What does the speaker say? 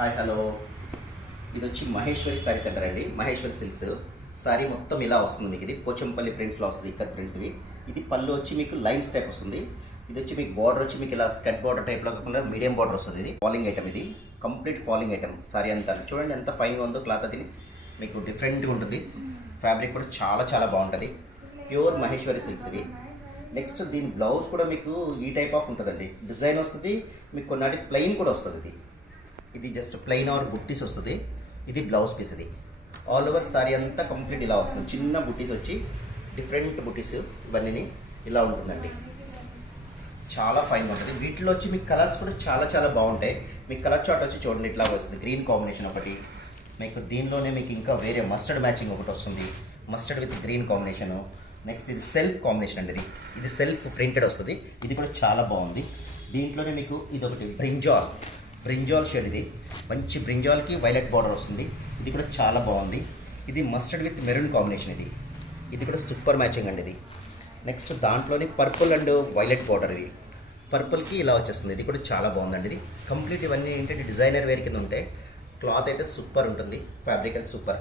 Hi hello, ఇది వచ్చి Maheshwari sorry centre అండి. మహేశ్వరి సిల్క్స్ సారీ మొత్తం ఇలా వస్తుంది. మీకు ఇది పోచంపల్లి ప్రింట్స్లో వస్తుంది. ఇక్కడ ప్రింట్స్ ఇది పళ్ళు వచ్చి మీకు లైన్స్ టైప్ వస్తుంది. ఇది వచ్చి మీకు బార్డర్ వచ్చి మీకు ఇలా స్కర్ట్ బార్డర్ టైప్లో కాకుండా మీడియం బార్డర్ వస్తుంది. ఇది ఫాలింగ్ ఐటమ్, ఇది కంప్లీట్ ఫాలింగ్ ఐటమ్. సారీ అంతా చూడండి ఎంత ఫైన్గా ఉందో. క్లాత్ అది మీకు డిఫరెంట్గా ఉంటుంది. ఫ్యాబ్రిక్ కూడా చాలా చాలా బాగుంటుంది. ప్యూర్ మహేశ్వరి సిల్క్స్ ఇవి. నెక్స్ట్ దీని బ్లౌజ్ కూడా మీకు ఈ టైప్ ఆఫ్ ఉంటుందండి. డిజైన్ వస్తుంది మీకు, కొన్నాటి ప్లెయిన్ కూడా వస్తుంది. ఇది జస్ట్ ప్లెయిన్ ఆర్ బుట్టీస్ వస్తుంది. ఇది బ్లౌజ్ పీస్. ఇది ఆల్ ఓవర్ సారీ అంతా కంప్లీట్ ఇలా వస్తుంది. చిన్న బుట్టీస్ వచ్చి డిఫరెంట్ బుట్టీస్ ఇవన్నీ ఇలా ఉంటుందండి. చాలా ఫైన్ ఉంటుంది. వీటిలో వచ్చి మీకు కలర్స్ కూడా చాలా చాలా బాగుంటాయి. మీకు కలర్ చార్ట్ వచ్చి చూడండి ఇట్లా వస్తుంది. గ్రీన్ కాంబినేషన్ ఒకటి, మీకు దీనిలోనే మీకు ఇంకా వేరే మస్టర్డ్ మ్యాచింగ్ ఒకటి వస్తుంది. Mustard with green combination. Next ఇది సెల్ఫ్ కాంబినేషన్ అండి. ఇది సెల్ఫ్ ప్రింటెడ్ వస్తుంది. ఇది కూడా చాలా బాగుంది. దీంట్లోనే మీకు ఇది ఒకటి బ్రింజాల్ షేడ్. ఇది మంచి బ్రింజాల్కి వైలెట్ బార్డర్ వస్తుంది. ఇది కూడా చాలా బాగుంది. ఇది మస్టర్డ్ విత్ మెరూన్ కాంబినేషన్. ఇది కూడా సూపర్ మ్యాచింగ్ అండి. ఇది నెక్స్ట్ దాంట్లోనే పర్పుల్ అండ్ వైలెట్ బార్డర్. ఇది పర్పుల్కి ఇలా వచ్చేస్తుంది. ఇది కూడా చాలా బాగుందండి. ఇది కంప్లీట్ ఇవన్నీ ఏంటంటే డిజైనర్ వేర్ కింద ఉంటాయి. క్లాత్ అయితే సూపర్ ఉంటుంది. ఫ్యాబ్రిక్ అయితే సూపర్.